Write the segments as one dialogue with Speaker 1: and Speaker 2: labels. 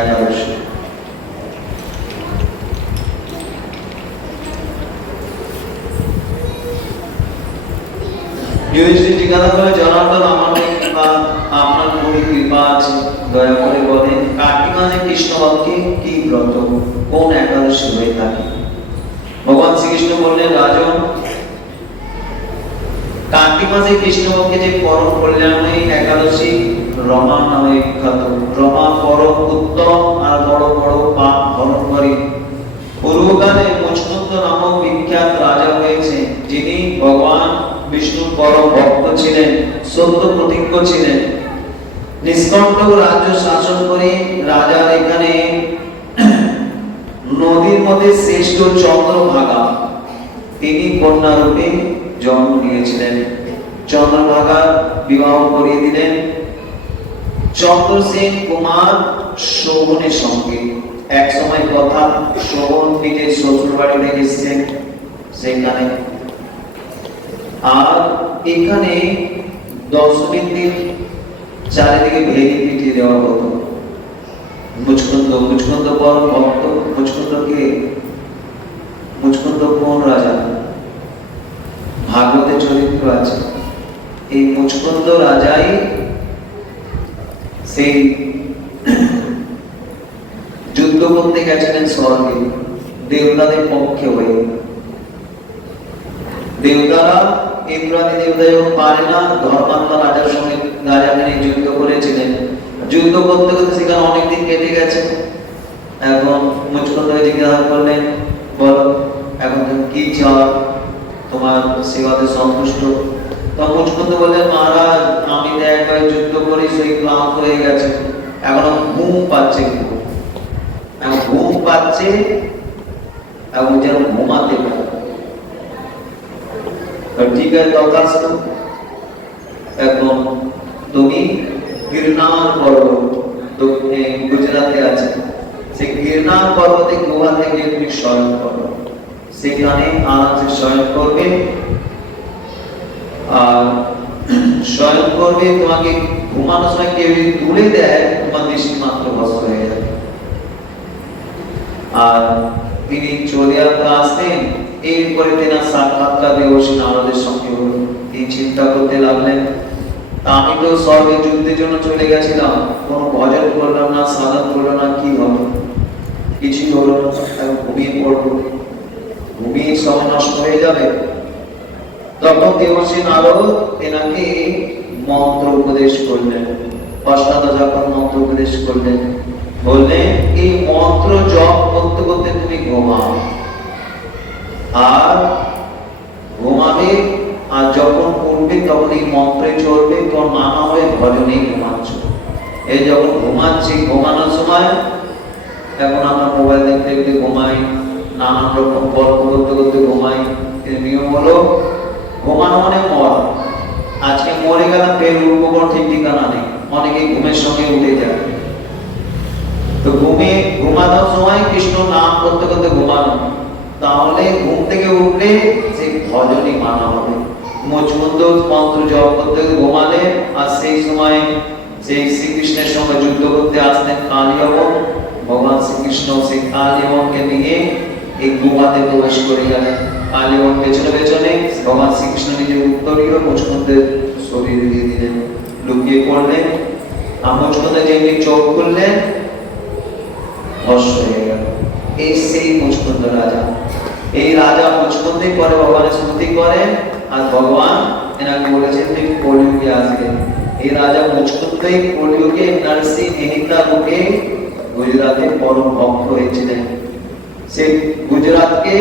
Speaker 1: একাদশী যুধিষ্ঠির বলেন কার্তিক মাসে কৃষ্ণপক্ষে কি ব্রত? কোন একাদশী হয়ে থাকে? ভগবান শ্রীকৃষ্ণ বললেন, রাজন কার্তিক মাসে কৃষ্ণপক্ষে যে পরম কল্যাণময়ী একাদশী রমা নামে বিখ্যাত। রমা পরম উত্তম আর বড় বড় পাপ হরণ করে পূর্বকালে মুচকুন্দ নামক বিখ্যাত রাজা হয়েছে, যিনি ভগবান বিষ্ণুর পরম ভক্ত ছিলেন, সত্য প্রতিজ্ঞ ছিলেন। নিষ্কণ্ঠ রাজ্য শাসন করে রাজার এখানে নদীর মধ্যে শ্রেষ্ঠ চন্দ্রভাগা তিনি কন্যা রূপে জন্ম নিয়েছিলেন। চন্দ্রভাগা বিবাহ করিয়ে দিলেন। চন্দ্রসেন কুমার শোভনের সঙ্গে। এক সময় কথা শোভন নিজের শ্বশুর বাড়িতে এসেছেন সেখানে। আর এখানে দশমীর দিন চারিদিকে ভেঙে পিটিয়ে দেওয়া হতো। মুচকুন্দ মুচকুন্দ পরম ভক্ত, মুচকুন্দ কে? মুচকুন্দ কোন রাজা? ভাগবতের চরিত্র আছে। এই মুচকুন্দ রাজাই সেই যুদ্ধ করতে গেছিলেন স্বর্গে দেবতাদের পক্ষে হয়ে। দেবতারা ইন্দ্রাদি দেবতা পারে না ধর্মাত্মা রাজার সঙ্গে রাজাকে যুদ্ধ করেছিলেন। যুদ্ধ করতে করতে সেখানে অনেকদিন কেটে গেছে। এখন মুচকুন্দ জিজ্ঞাসা করলেন, বলো, এখন কি চাও? তোমার সেবাতে সন্তুষ্ট? তখন মুচকুন্দ বললেন মহারাজ, আমি তো একবার যুদ্ধ করে, সেই ক্লান্ত হয়ে গেছে। এখন ঘুম পাচ্ছে এখন ঘুম পাচ্ছে এবং যেন ঘুমাতে ঠিক আছে, দরখাস্ত। এখন তুমি গিরনার পর্বত দক্ষিণে গুজরাটে আছে। সেই গিরনার পর্বতে গুহা থেকে তুমি শয়ন করো। সেখানে আরামসে শয়ন করবে। শয়ন করবে তোমাকে ঘুমানোর সময় কেউ তুলে দেয়, তোমার দৃষ্টি মাত্র ভস্ম হয়ে যাবে। আর তিনি চলে আসতেন, এরপরে তেনার সাক্ষাৎকার দেবশ্রী নারদের সঙ্গে হলো তিনি চিন্তা করতে লাগলেন, আমি তো স্বর্গে যুদ্ধের জন্য চলে গেছিলাম, কোনো ভজন করলাম না, সাধন করলাম না, কি হবে? কিছুই হলো না ঘুমিয়ে পড়ব। ঘুমিয়ে সময় নষ্ট হয়ে যাবে তখন দেবশ্রী নারদ তেনাকে মন্ত্র উপদেশ করলেন। অষ্টাদশ যখন মন্ত্র উপদেশ করলেন। বললেন, এই মন্ত্র জপ করতে করতে তুমি ঘুমাও। আর ঘুমাবে, আর যখন উঠবে, তখন এই মন্ত্রে চলবে তোর মানা হয়ে ভজনেই ঘুমাচ্ছ। এই যখন ঘুমাচ্ছি, ঘুমানোর সময় এখন আমরা মোবাইল দেখতে দেখতে ঘুমাই, নানান রকম গল্প করতে করতে ঘুমাই এর নিয়ম হলো ঘুমানো মানে মরা আজকে গেলাম উঠবো ঠিক ঠিকানা নেই। অনেকে ঘুমের সঙ্গে উঠে যায়। তো ঘুমে ঘুমানোর সময় কৃষ্ণ নাম করতে করতে ঘুমানো। তাহলে ঘুম থেকে উঠলে সেই ভজনই মানা হবে। মজমুন্দ মন্ত্র জপ করতে ঘুমালে আর সেই সময় সেই শ্রীকৃষ্ণের সঙ্গে যুদ্ধ করতে আসতেন কালিয়ব ভগবান শ্রীকৃষ্ণ সেই কালিয়বকে নিয়ে এই গুহাতে প্রবেশ করে গেলেন। কালিয়ব পেছনে পেছনে ভগবান শ্রীকৃষ্ণ নিজের উত্তরীয় মুচকুন্দের শরীর দিয়ে দিলেন লুকিয়ে পড়লেন আর যেমনি চোখ খুললেন গেল। এই সেই মুচকুন্দ রাজা। এই রাজা মুচকুন্দি পরে ভগবানের স্মৃতি করেন আর ভগবান এনাকে বলেছেন, তুই কলিযুগে আসবে। এই রাজা মুচকুন্দই কলিযুগে নরসি মেহতা রূপে গুজরাটে পরম ভক্ত হয়েছিলেন। সে গুজরাটকে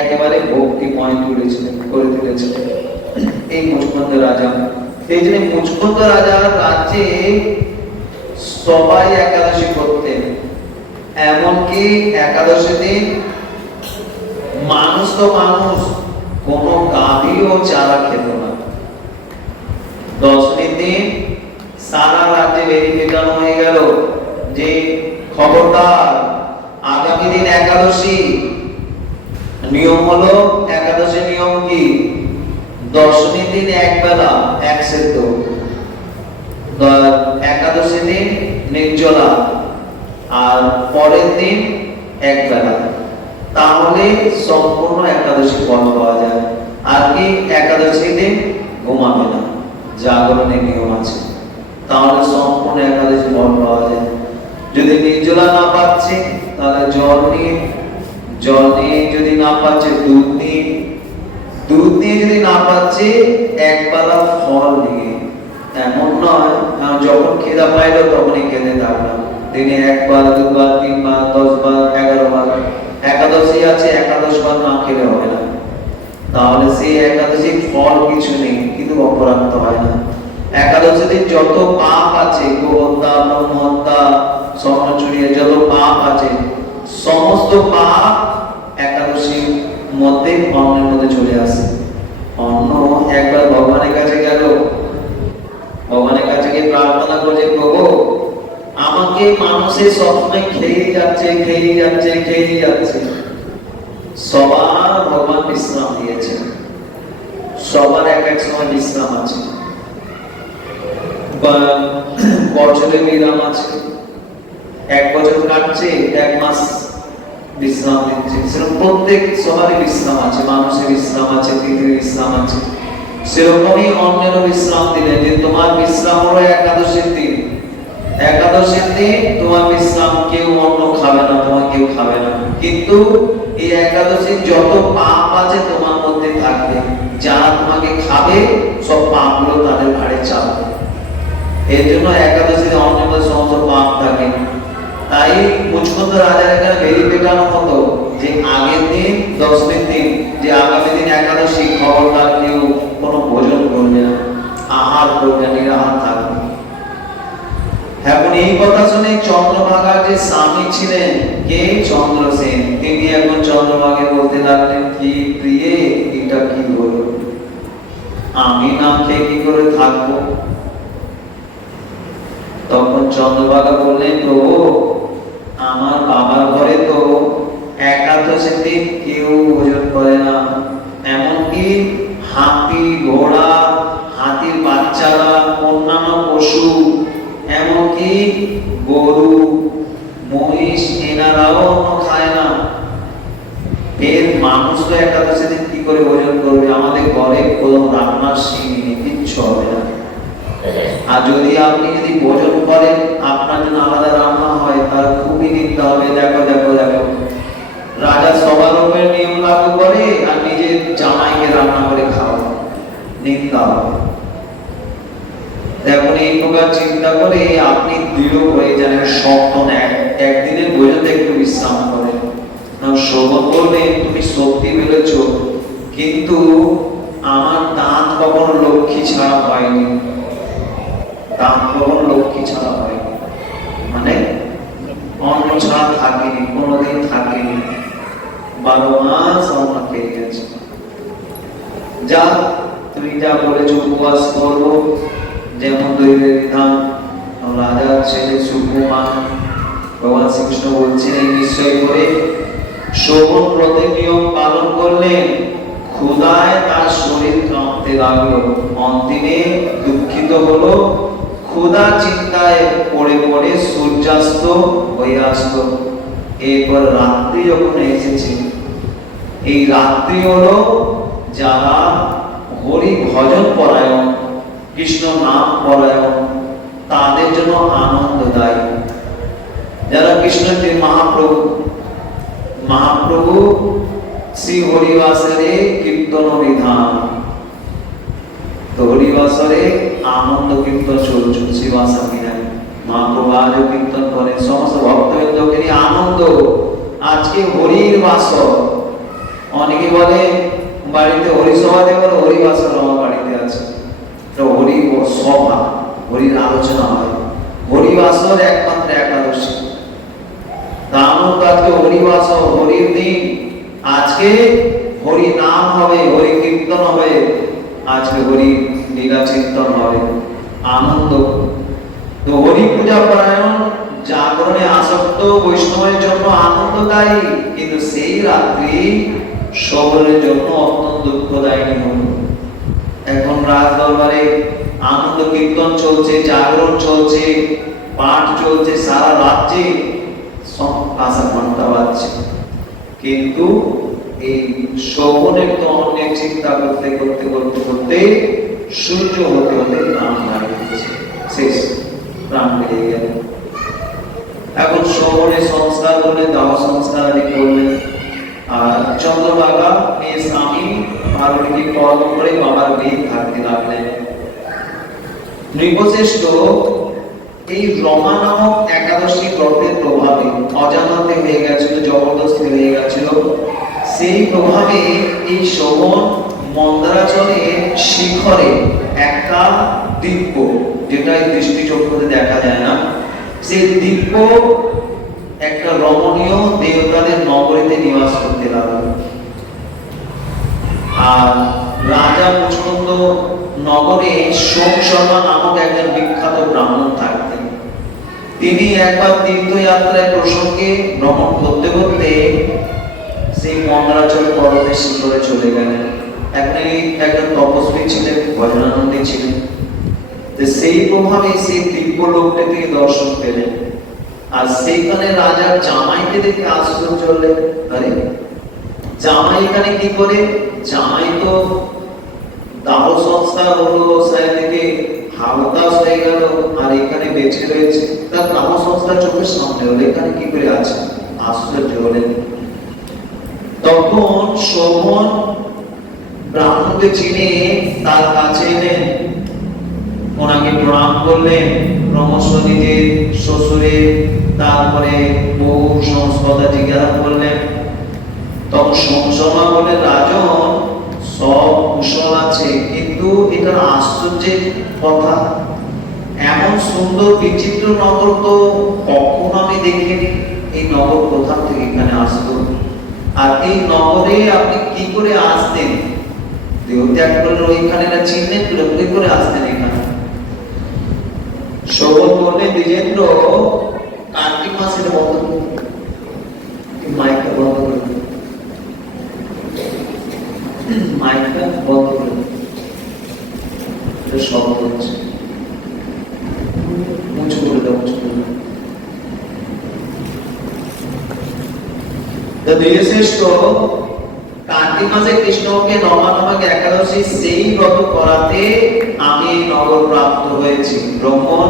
Speaker 1: একেবারে ভক্তিময় তুলেছিলেন, করে তুলেছিলেন। এই মুচকুন্দ রাজা জন্য মুচকুন্দ রাজার রাজ্যে সবাই একাদশী করতেন। এমনকি একাদশী দিন মানুষ তো মানুষ, কোনো গাভীও চারা খেত না। দশমীর দিন সারা রাজ্যে ভেরিফিকেশন হয়ে গেল যে খবরদার, আগামী দিন একাদশী। নিয়ম হলো একাদশী নিয়ম কি? দশমীর দিন এক বেলা, এক সেদ্ধ। একাদশী দিন নির্জলা। আর পরের দিন এক বেলা। তাহলে সম্পূর্ণ একাদশী ফল পাওয়া যায়। আর কি একাদশী দিন? ঘুমাবে না। জাগরণের নিয়ম আছে। তাহলে সম্পূর্ণ একাদশী ফল পাওয়া যায়। যদি নির্জলা না পাচ্ছে তাহলে জল নিয়ে জল নিয়ে যদি না পাচ্ছে দুধ নিয়ে দুধ না ফল এমন নয় যখন পাইলো তখনই একবার দুবার তিনবার দশ বার, এগারো বার। একাদশী আছে, একাদশ বার না খেলে হবে না। তাহলে সেই একাদশী ফল কিছু নেই, কিন্তু অপরাধ হয় না। একাদশীতে যত পাপ আছে স্বর্ণচুরিয়া যত পাপ আছে, সমস্ত পাপ একাদশীর মধ্যে চলে আসে অন্য একবার ভগবানের কাছে গেল ভগবানের কাছে গিয়ে প্রার্থনা করছে প্রভু মানুষের সবসময় খেয়ে যাচ্ছে খেয়ে যাচ্ছে খেয়ে যাচ্ছে। সবার ভগবান বিশ্রাম দিয়েছেন। সবার এক এক সময় বিশ্রাম আছে। বা বছরে বিরাম আছে। এক বছর কাটছে, এক মাস বিশ্রাম দিচ্ছে সেরকম প্রত্যেক সবারই বিশ্রাম আছে। মানুষের বিশ্রাম আছে, পৃথিবীর বিশ্রাম আছে। সেরকমই অন্যেরও বিশ্রাম দিলেন যে তোমার বিশ্রাম হলো একাদশীর দিন। একাদশীর দিন তোমার বিশ্রাম কেউ অন্য খাবে না, তোমার কেউ খাবে না। কিন্তু এই একাদশীর যত পাপ আছে তোমার মধ্যে থাকবে যারা তোমাকে খাবে, সব পাপগুলো তাদের ঘাড়ে চাপবে। এর জন্য একাদশীতে অন্য সমস্ত পাপ থাকে। তাই মুচকুন্দ রাজার এখানে ভেরি পেটানো হতো যে আগের দিন, দশমীর দিন, যে আগামী দিন একাদশী, খবরদার কেউ কোনো ভোজন করবে না। আহার করবে না, নিরাহার থাকবে। এখন এই কথা শুনে চন্দ্রভাগার যে স্বামী ছিলেন, কে চন্দ্রসেন তিনি এখন চন্দ্রভাগে বলতে লাগলেন, কি প্রিয়ে, এটা কি হলো? আমি না খেয়ে কি করে থাকব? তখন চন্দ্রভাগা বললেন, প্রভু, আমার বাবার ঘরে তো একাদশী দিন কেউ ভোজন করে না। এমনকি হাতি, ঘোড়া, হাতির বাচ্চারা, অন্যান্য পশু গরু মহিষ এনারাও খায় না। এর মানুষ তো একাদশী দিন কি করে ভোজন করবে? আমাদের ঘরে কোনো রান্নার নেই, কিচ্ছু হবে না। আর যদি আপনি যদি ভোজন করেন আপনার জন্য আলাদা রান্না হয় তার খুবই নিতে হবে। দেখো দেখো দেখো। রাজা সবার উপরে নিয়ম লাগু করে আর নিজের জামাইকে রান্না করে খাওয়া নিন্দা হবে। এখন এই প্রকার চিন্তা করে আপনি দৃঢ় হয়ে যান শক্ত এক একদিনের ভোজনতে একটু বিশ্রাম করেন শোভন তুমি শক্তি পেলেছ, কিন্তু আমার দাঁত কখনো লক্ষ্মী ছাড়া হয়নি। দাঁত কখনো লক্ষ্মী ছাড়া হয়নি। মানে অন্ন ছাড়া থাকেনি, কোনোদিন থাকেনি। বারো মাস অন্ন খেয়ে যা তুমি যা বলেছ উপবাস করব। যেমন দৈবের বিধান রাজার ছেলে সুকুমার। ভগবান শ্রীকৃষ্ণ বলছেন, এই নিশ্চয় করে শোভন ব্রতের নিয়ম পালন করলেন ক্ষুদায় তার শরীর কাঁপতে লাগল। অন্তিমে দুঃখিত হলো, ক্ষুধা চিন্তায় পড়ে পড়ে সূর্যাস্ত হয়ে আসলো। এরপর রাত্রি যখন এসেছে, এই রাত্রি হলো যারা হরি ভজন পরায়ণ, কৃষ্ণ নাম পরায়ণ। তাদের জন্য আনন্দদায়ী যারা কৃষ্ণকে মহাপ্রভু মহাপ্রভু শ্রী হরিবাসরে কীর্তন বিধান। তো হরিবাসরে আনন্দ কীর্তন চলছে শ্রীবাসা বিধান মহাপ্রভু আজও কীর্তন করেন সমস্ত ভক্তবৃন্দকে নিয়ে আনন্দ। আজকে হরির বাসর অনেকে বলে, বাড়িতে হরিসভা দেবো হরিবাসর আমার বাড়িতে আছে। তো হরি সভা। হরির আলোচনা হয়। হরিবাসর একমাত্র একাদশী। আনন্দ আজকে হরিবাস হরির দিন। আজকে হরি নাম হবে, হরি কীর্তন হবে। আজকে হরি লীলা চিন্তন হবে। আনন্দ। তো হরি পূজা পরায়ণ, জাগরণে আসক্ত, বৈষ্ণবের জন্য আনন্দদায়ী। কিন্তু সেই রাত্রি সকলের জন্য অত্যন্ত দুঃখদায়ী হল। এখন রাজ দরবারে আনন্দ কীর্তন চলছে, জাগরণ চলছে, পাঠ চলছে, সারা রাজ্যে কিন্তু এই শোভনের তো অনেক চিন্তা করতে করতে করতে করতে সূর্য হতে হতে প্রাণ হারিয়ে শেষ, প্রাণ বেরিয়ে গেল। এখন শহরে সংস্কার বলে দাহ সংস্কার আদি করলেন আর চন্দ্রবাগা মেয়ে স্বামী পার্বতীকে কল করে বাবার মেয়ে থাকতে লাগলেন। নৃপশ্রেষ্ঠ এই রমা নামক একাদশী ব্রতের প্রভাবে অজানাতে হয়ে গেছিল, জবরদস্তি হয়ে গেছিল। সেই প্রভাবে এই শোভন মন্দারাচলের শিখরে একটা দিব্য যেটা এই দৃষ্টিচক্ষুতে দেখা যায় না। সেই দিব্য একটা রমণীয় দেবতাদের নগরীতে নিবাস করতে লাগল। আর রাজা নগরে সোম শর্মা নামক একজন বিখ্যাত ব্রাহ্মণ থাকতেন। তিনি একবার তীর্থযাত্রায় প্রসঙ্গে ভ্রমণ করতে করতে সেই মন্দারাচল পর্বতের শিখরে চলে গেলেন। এখন একজন তপস্বী ছিলেন ভজনানন্দী ছিলেন। সেই প্রভাবে সেই দিব্য লোকটা থেকে দর্শন পেলেন। আর সেইখানে রাজার জামাইকে দেখে আশ্চর্য হলেন, আরে, জামাই এখানে কি করে? জামাই তো দাহ সংস্কার হলো সাই হাওতাস হয়ে গেল, আর এখানে বেঁচে রয়েছে। তার দাহ সংস্কার চোখের সামনে হলো, এখানে কি করে আছে? আশ্চর্য হলেন। তখন শোভন ব্রাহ্মণকে চিনে তার কাছে এলেন। ওনাকে প্রণাম করলেন। ক্রমশ নিজের শ্বশুরের তারপরে বহু সংস্পদা জিজ্ঞাসা করলেন। তখন সংসমা বলে রাজন সব কুশল আছে, কিন্তু এটা আশ্চর্যের কথা, এমন সুন্দর বিচিত্র নগর তো কখনো আমি দেখিনি। এই নগর কোথা থেকে এখানে আসতো আর এই নগরে আপনি কি করে আসতেন? দেহ ত্যাগ করলেন ওইখানে না চিনলেন কি করে আসতেন এখানে। শোভন বললেন দ্বিজেন্দ্র কার্তিক মাসের করুন। মাইকটা বন্ধ করে দিন। মাইকটা বন্ধ শব্দ হচ্ছে উঁচু করে দাও, উঁচু করে মাসে কৃষ্ণকে নমা একাদশী সেই ব্রত করাতে আমি নগর প্রাপ্ত হয়েছি। ব্রহ্মণ,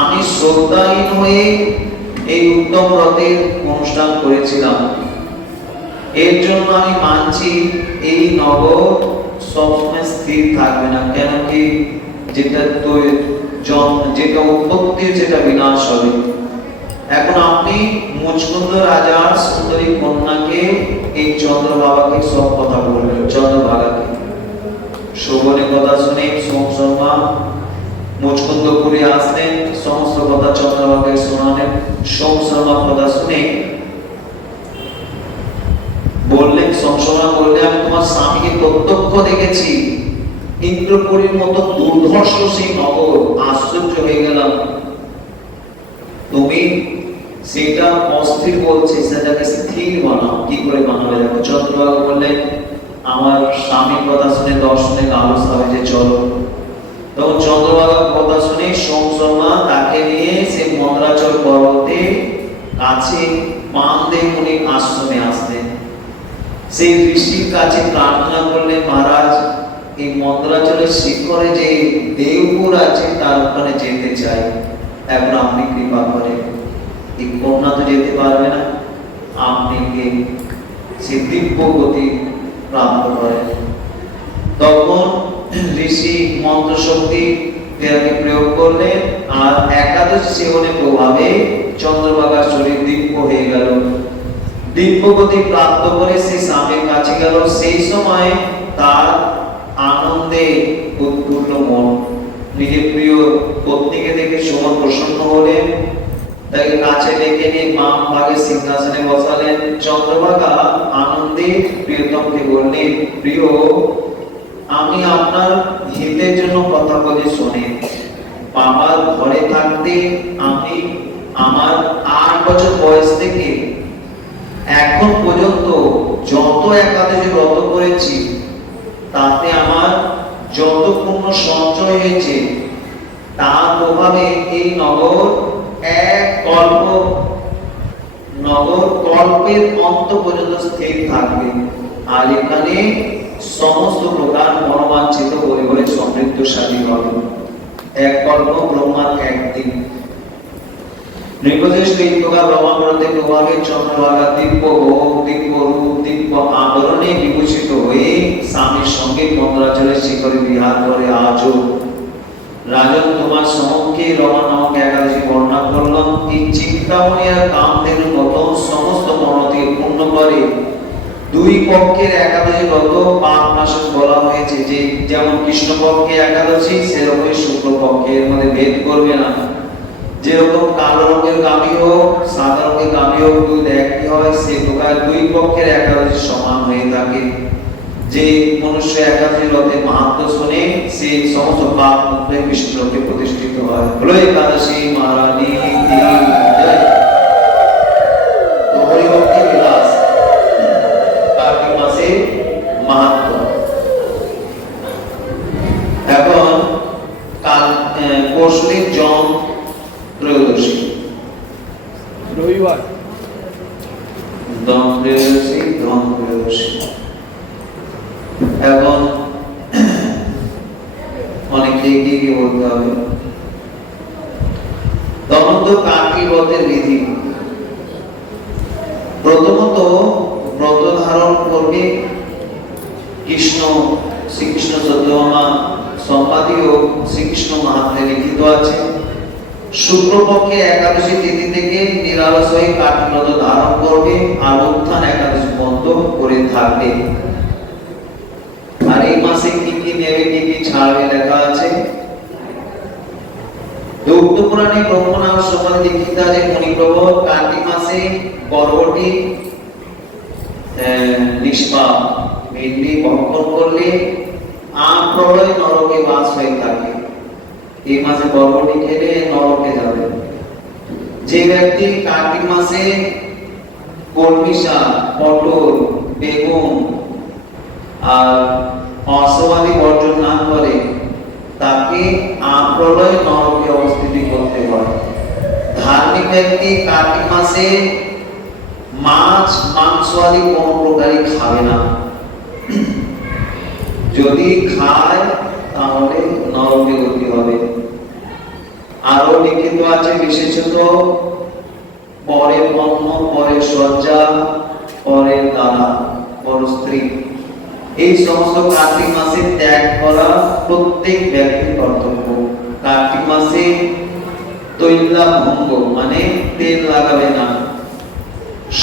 Speaker 1: আমি শ্রদ্ধাহীন হয়ে এই উত্তম ব্রতের অনুষ্ঠান করেছিলাম। এর জন্য আমি মানছি এই নগর সবসময় স্থির থাকবে না কেন কি যেটা তো যেটা উৎপত্তি যেটা বিনাশ হবে। এখন আপনি মুচকুন্দ রাজার সুন্দরী কন্যাকে এই চন্দ্র বাবাকে সব কথা বললেন চন্দ্রভাগাকে শোভনের কথা শুনে সোম শর্মা মুচকুন্দপুরে আসলেন, সমস্ত কথা চন্দ্রবাবাকে শোনালেন। সোম শর্মা কথা শুনে বললেন শর্মা বললেন আমি তোমার স্বামীকে প্রত্যক্ষ দেখেছি। ইন্দ্রপুরীর মতো দুর্ধর্ষ সেই নগর আশ্চর্য হয়ে গেলাম। তুমি সেটা অস্থির বলছে, সেটাকে স্থির বানাও। কি করে বানাবে দেখো? চন্দ্রবাবু বললেন, আমার স্বামীর কথা শুনে দর্শনে লালসা হয়েছে, চলো। তখন চন্দ্রবাবুর কথা শুনে সোম শর্মা তাকে নিয়ে সে মন্দ্রাচল পর্বতে কাছে পান্দেব মুনি আশ্রমে আসলেন। সেই ঋষির কাছে প্রার্থনা করলে মহারাজ, এই মন্দ্রাচলের শিখরে যে দেবপুর আছে, তার ওখানে যেতে চাই। এখন আপনি কৃপা করেন এই কন্যা তো যেতে পারবে না। আপনি সে দিব্য গতি প্রাপ্ত করেন। তখন ঋষি মন্ত্র শক্তি প্রয়োগ করলেন, আর একাদশ সেবনের প্রভাবে চন্দ্রবাগার শরীর দিব্য হয়ে গেল। দিব্য গতি প্রাপ্ত করে সে স্বামীর কাছে গেল। সেই সময় তার আনন্দে উৎপূর্ণ মন। নিজের প্রিয় পত্নীকে দেখে সুমন প্রসন্ন হলেন। তাকে কাছে ডেকে নিয়ে বাম ভাগে সিংহাসনে বসালেন। চন্দ্রভাগা আনন্দে প্রিয়তমকে বললেন প্রিয়, আমি আপনার হিতের জন্য কথা বলে শুনে বাবার ঘরে থাকতে আমি আমার আট বছর বয়স থেকে এখন পর্যন্ত যত একাদশী ব্রত করেছি, তাতে আমার যত পুণ্য সঞ্চয় হয়েছে, তার প্রভাবে এই নগর এক কল্প নগর কল্পের অন্ত পর্যন্ত স্থির থাকবে। আর এখানে সমস্ত প্রকার মনোবাঞ্ছিত পরিবারের সমৃদ্ধশালী হবে। এক কল্প ব্রহ্মার একদিন। তিন প্রকার ব্রহ্মাণ্ডতে প্রভাবের চন্দ্রভাগা দিব্য ভোগ দিব্য রূপ দিব্য আবরণে বিভূষিত হয়ে স্বামীর সঙ্গে মন্দ্রাচলের শিখরে বিহার করে আজও। রাজন, তোমার সমক্ষে রমা নামক একাদশী বর্ণনা করলাম এই চিন্তামণি আর কামধেনুর মতো সমস্ত মনকে পূর্ণ করে। দুই পক্ষের একাদশী গত পাপ নাশক বলা হয়েছে যে, যেমন কৃষ্ণ পক্ষে একাদশী, সেরকমই শুক্ল পক্ষে এর মধ্যে ভেদ করবে না। যেরকম কালো রঙের গামী হোক, সাদা রঙের গামী হোক দুধ একই হয়, সে প্রকার দুই পক্ষের একাদশী সমান হয়ে থাকে। যে মনুষ্য একাদশী রথে মাহাত্ম শুনে, সে সমস্ত পাপ হয়ে বিষ্ণুলোকে প্রতিষ্ঠিত হয়। বলো একাদশী মহারানী এখন কাল পরশুদিন জম ত্রয়োদশী
Speaker 2: রবিবার
Speaker 1: দম ত্রয়োদশী দম ত্রয়োদশী এখন অনেকে কি কি বলতে হবে দমন্ত কার্তিক ব্রতের বিধি প্রথমত ব্রত ধারণ করবে কৃষ্ণ শ্রীকৃষ্ণ সত্যভামা সম্পাদীয় শ্রীকৃষ্ণ মাহাত্মে লিখিত আছে শুক্রপক্ষে একাদশী তিথি থেকে নিরালস হয়ে কার্তিক ব্রত ধারণ করবে আর উত্থান একাদশী বন্ধ করে থাকবে। আর এই মাসে কি কি নেবে কি কি ছাড়বে লেখা আছে? উক্ত ব্রহ্মনাম সমাজ লিখিত আছে মণিপ্রভ কার্তিক মাসে আহ, নিষ্পাপ মেনলি ভক্ষণ করলে আম প্রলয় নরকে বাস হয়ে থাকে। এই মাসে বরবটি খেলে নরকে যাবে। যে ব্যক্তি কার্তিক মাসে কলমি শাক, পটল, বেগুন আর অসমাধি বর্জন না করে, তাকে আপ্রলয় নরকে অবস্থিতি করতে হয়। ধার্মিক ব্যক্তি কার্তিক মাসে মাছ মাংস আদি কোন প্রকারই খাবে না। যদি খায়, তাহলে নরকে আরও লিখিত আছে বিশেষত পরের অন্ন পরের শয্যা পরের দ্বারা পর স্ত্রী। এই সমস্ত কার্তিক মাসে ত্যাগ করা প্রত্যেক ব্যক্তির কর্তব্য। কার্তিক মাসে তৈলা ভঙ্গ মানে তেল লাগাবে না।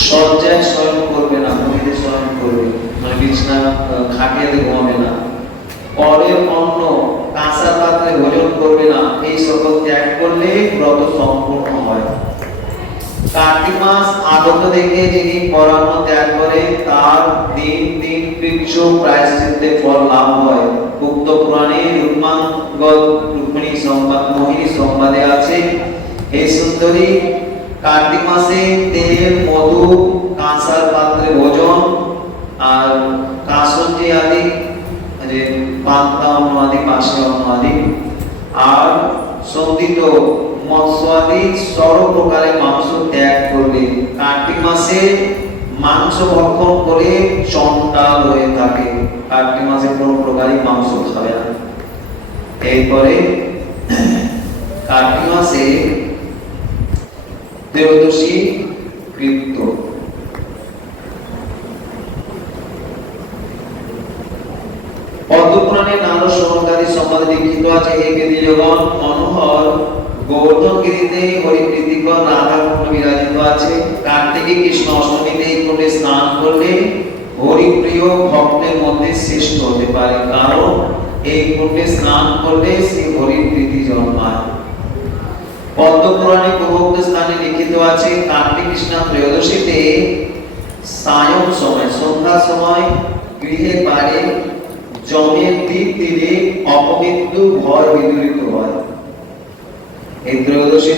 Speaker 1: শয্যায় শয়ন করবে না নদীতে শয়ন করবে। মানে বিছনা খাটিয়াতে ঘুমাবে না। পরের অন্ন কাঁচা পাত্রে ভোজন করবে না। এই সকল ত্যাগ করলে ব্রত সম্পূর্ণ হয়। কার্তিক মাস আগত দেখে যিনি ত্যাগ করে তার দিন দিন কৃচ্ছ ফল লাভ হয়। উক্ত পুরাণে রুক্মিণী সংবাদ, মোহিনী সংবাদে আছে, হে সুন্দরী, কার্তিক মাসে তেল, মধু কাঁসার পাত্রে ভোজন, আর কাসন্তি আদি অন্ন আদি পাশে অন্ন আর সন্দিত মৎস্য আদি সর্ব প্রকারের মাংস ত্যাগ করবে কার্তিক মাসে মাংস ভক্ষণ করে চন্ডাল হয়ে থাকে। কার্তিক মাসে কোনো প্রকারই মাংস খাবে না। এরপরে কার্তিক মাসে ত্রয়োদশী কৃত্য। পদ্মপুরাণে নারদ সনকাদি সম্বন্ধে লিখিত আছে, হে বেদীজগণ মনোহর গৌতমগিরিতে হরিপ্রীতিকর রাধা কুণ্ড বিরাজিত আছে। কার্তিকে কৃষ্ণ অষ্টমীতে এই কুণ্ডে স্নান করলে হরিপ্রিয় ভক্তের মধ্যে শ্রেষ্ঠ হতে পারে। কারণ এই কুণ্ডে স্নান করলে সে হরির প্রীতি জন্মায়। পদ্মপুরাণে প্রভুক্ত স্থানে লিখিত আছে, কার্তিক কৃষ্ণ ত্রয়োদশীতে সায়ং সময়, সন্ধ্যা সময় গৃহে বাইরে জমের দ্বীপ তীরে অপমৃত্যু ভয় বিদূরিত হয়। এই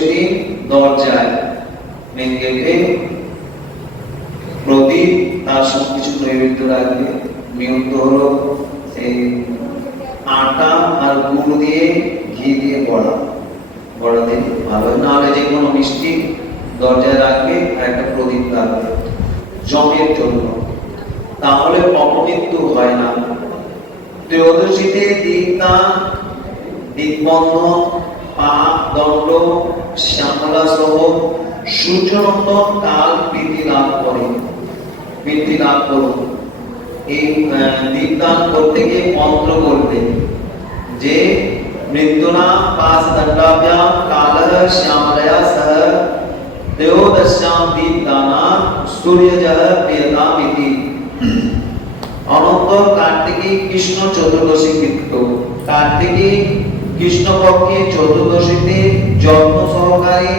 Speaker 1: দিন দরজায় মেন গেটে প্রদীপ তার সব কিছু নৈবেদ্য রাখবে। নিয়ম তো হলো এই আটা আর গুড় দিয়ে ঘি দিয়ে বড়া। বড়া দিলে ভালো। নাহলে যে কোনো মিষ্টি দরজায় রাখবে আর একটা প্রদীপ রাখবে। জমের জন্য। তাহলে অপমৃত্যু হয় না। ত্রয়োদশীতে দীপদান দিগবন্ধন পাপ দণ্ড, শ্যামলা সহ সূর্যনন্দন কাল বৃদ্ধি লাভ করে। বৃদ্ধি লাভ করুন। এই দীপদান করতে গিয়ে মন্ত্র করবে যে মৃত্যুনা পাঁচ দণ্ডাভ্যাম কালः শ্যামলয়া সহ ত্রয়োদশ্যাম দীপদানা সূর্যজः প্রিয়তামিতি অনন্তর কার্তিকী কৃষ্ণ চতুর্দশী কৃত্য কার্তিকী কৃষ্ণপক্ষে চতুর্দশীতে যত্ন সহকারে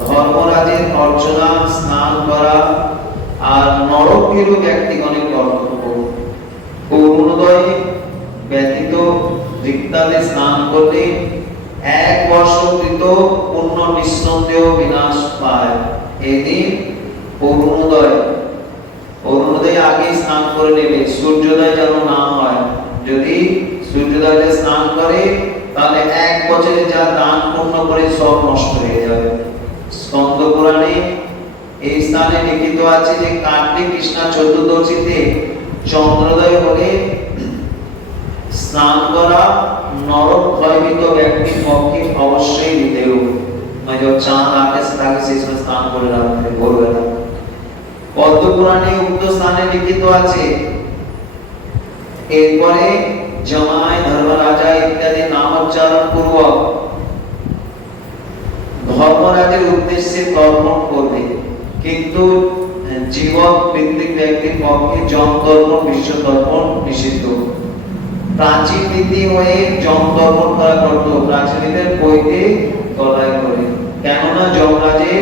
Speaker 1: ধর্মরাজের অর্চনা, স্নান করা আর নরকীয় ব্যক্তিগণের কর্তব্য অরুণোদয় ব্যতীত রিক্তাতে স্নান করলে এক বর্ষকৃত পূর্ণ নিঃসন্দেহ বিনাশ পায়। এদিন অরুণোদয় অরুণোদয় আগে স্নান করে নেবে। সূর্যোদয় যেন না হয়। যদি সূর্যোদয়ে স্নান করে, তাহলে এক বছরে যা দান পূর্ণ করে সব নষ্ট হয়ে যাবে। স্কন্দ পুরাণে এই স্থানে লিখিত আছে যে, কার্তিক কৃষ্ণা চতুর্দশীতে চন্দ্রোদয় হলে স্নান করা নরক ভয়ভীত ব্যক্তির পক্ষে অবশ্যই বিধেয় মানে চাঁদ আকাশে থাকে, সেই সময় স্নান করে রাখতে ভোরবেলা। পদ্ম পুরাণে উক্ত স্থানে লিখিত আছে, এরপরে জমায় ধর্মরাজা ইত্যাদি নামোচ্চারণ পূর্বক ধর্মরাজের উদ্দেশ্যে তর্পণ করবে। কিন্তু জীবক ভিত্তিক ব্যক্তির পক্ষে জন তর্পণ, বিশ্ব তর্পণ নিষিদ্ধ। প্রাচীন রীতি হয়ে জন তর্পণ করা করত। প্রাচীনদের বইতে গলায় করে কেননা যমরাজে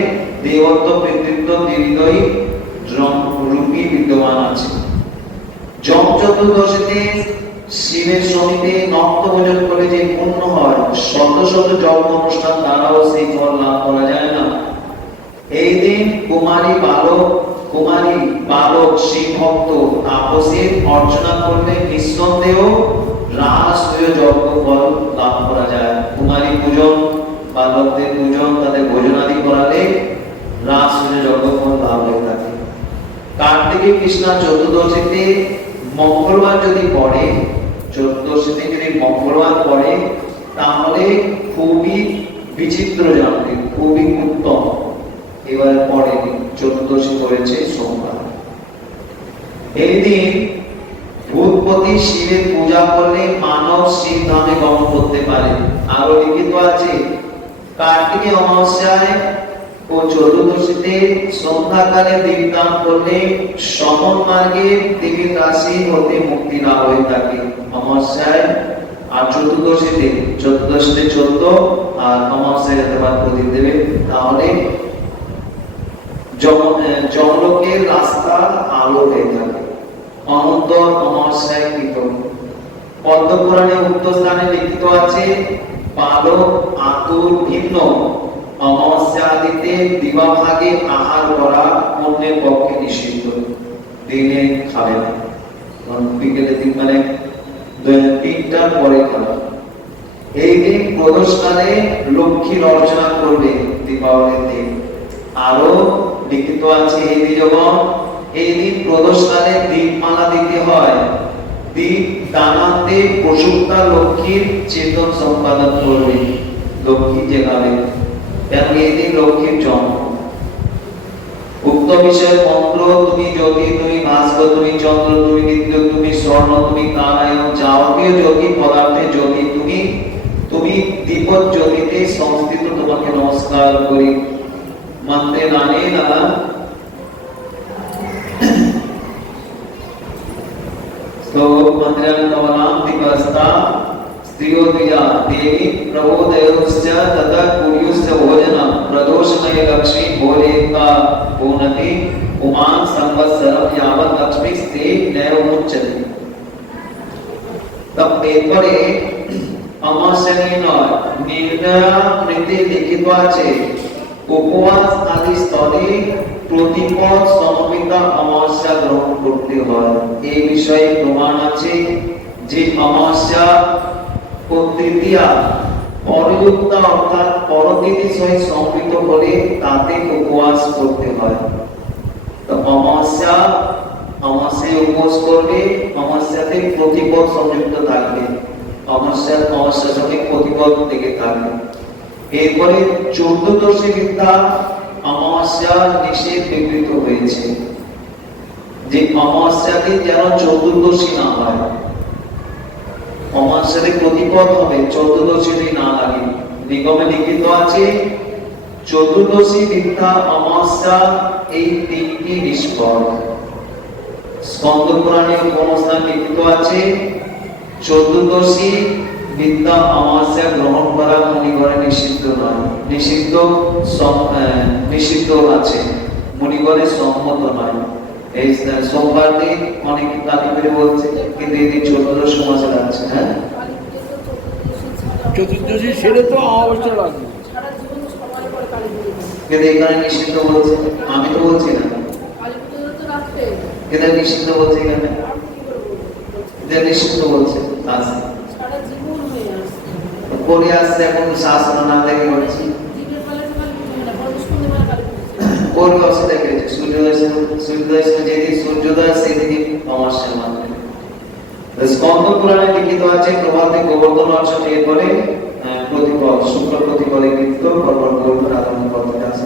Speaker 1: দেবত্ব পিতৃত্ব হৃদয় রূপী বিদ্যমান আছে। যম চতুর্দশীতে শিবের সমিতি নক্ত ভোজন করে যে পুণ্য হয়, শত শত যজ্ঞ অনুষ্ঠান দ্বারাও সেই ফল লাভ করা যায় না। এই দিন কুমারী বালক কুমারী বালক শিব ভক্ত তাপসের অর্চনা করলে নিঃসন্দেহ রাষ্ট্রীয় যজ্ঞ ফল লাভ করা যায়। কুমারী পূজন, বালকদের পূজন, তাদের ভোজনাদি করালে রাষ্ট্রীয় যজ্ঞ ফল লাভ হয়ে থাকে। কার্তিকী কৃষ্ণা চতুর্দশীতে মঙ্গলবার যদি পড়ে, চতুর্দশীতে যদি মঙ্গলবার পড়ে, তাহলে খুবই বিচিত্র জানবে, খুবই উত্তম। এবার পরে চতুর্দশী করেছে সোমবার। এই দিন ভূতপতি শিবের পূজা করলে মানব শিব ধামে গমন করতে পারে। আরও লিখিত আছে, কার্তিকী অমাবস্যায় ও চতুর্দশীতে সন্ধ্যাকালে দীপদান করলে সমন মার্গে দেবীর রাশি হতে মুক্তি লাভ হয়ে থাকে। অমাবস্যায় আর চতুর্দশীতে চতুর্দশীতে চোদ্দ আর অমাবস্যায় যাতে বা প্রদীপ দেবে। তাহলে যমলোকের রাস্তা আলো হয়ে থাকে। অনন্ত অমাবস্যায় কৃত। পদ্মপুরাণে উক্ত স্থানে লিখিত আছে বালক আতুর ভিন্ন। অমাবস্যা আদিতে দিবাভাগে আহার করা অন্যের পক্ষে নিষিদ্ধ। দিনে খাবে না। বিকেলে দিন মানে তিনটার পরে খাবে। এই দিন প্রদোষকালে লক্ষ্মীর অর্চনা করবে দীপাবলির দিন। আরও লিখিত আছে এই যখন এই দিন প্রদোষকালে দীপমালা দিতে হয়। দীপ দানাতে প্রসুপ্তা লক্ষ্মীর চেতন সম্পাদন করবে। লক্ষ্মী জেগাবে। কেন এই দিন লক্ষ্মীর জন্ম উক্ত বিষয়ে মন্ত্র তুমি জ্যোতি তুমি ভাস্কর তুমি চন্দ্র তুমি বিদ্যুৎ তুমি স্বর্ণ তুমি নারায়ণ যাবতীয় জ্যোতি পদার্থে জ্যোতি তুমি তুমি দীপক জ্যোতিতে সংস্থিত তোমাকে নমস্কার করি মন্ত্রে নানে না तो मंदिरं कमलां दिवस्ता स्त्रियो द्विजा देवी प्रबोधयोश्च ततः कुर्युश्च भोजनं లక్ష్మి భోలేత భూనతి ఉమాన్ సంవత్సరం యావత్ లక్ష్మి స్త్రీ నైవముచ్చతి তব এরপরে অমাশনী নয় নির্ণয়া মৃতে লিখিত আছে উপবাস আদি স্তরে প্রতিপদ সমবেতা অমাবস্যা গ্রহণ করতে হয় এই বিষয়ে প্রমাণ আছে যে অমাবস্যা ও তৃতীয়া পরযুক্তা অর্থাৎ পরতিথি সহিত সমৃত হলে তাতে উপবাস করতে হয়। তো অমাবস্যা ও উপবাস করবে অমাবস্যাতে প্রতিপদ সংযুক্ত থাকবে। অমাবস্যা অমাবস্যার সঙ্গে প্রতিপদ থেকে থাকবে। এরপরে চৌদ্দদশী বিদ্যা অমাবস্যা নিষেধ বিকৃত হয়েছে। যে অমাবস্যাতে যেন চতুর্দশী না হয়। অমাবস্যাতে প্রতিপদ হবে চতুর্দশী না লাগে নিগমে লিখিত আছে, চতুর্দশী বিদ্যা অমাবস্যা এই তিনটি নিষ্ফল স্কন্দ পুরাণে উপমস্থান লিখিত আছে, চতুর্দশী বিদ্যা অমাবস্যা গ্রহণ করা মণিগণে নিষিদ্ধ নয়। নিষিদ্ধ নিষিদ্ধ আছে মণিগণে সম্মত নয়। এই সোমবার দিন অনেক কালী করে বলছে কিন্তু হ্যাঁ?
Speaker 2: চতুর্দশী তো লাগবে।
Speaker 1: কিন্তু এখানে নিষিদ্ধ আমি তো বলছি না। কিন্তু নিষিদ্ধ বলছে এখানে।
Speaker 3: আমি কি
Speaker 1: এটা নিষিদ্ধ বলছে আছে।
Speaker 3: আসছে
Speaker 1: করে আসছে এখন না দেখে বলছি।
Speaker 3: দিনের বেলা তো
Speaker 1: সূর্যোদয় সূর্যোদয় যেদিন সূর্যোদয় সেদিনই অমাস্যের মাধ্যমে। স্কন্দ পুরাণে লিখিত আছে প্রভাতে গোবর্ধন অর্চন এরপরে আহ, প্রতিপদ শুক্র প্রতিপদে কৃত পরপর গোবর্ধন আদান করতে আছে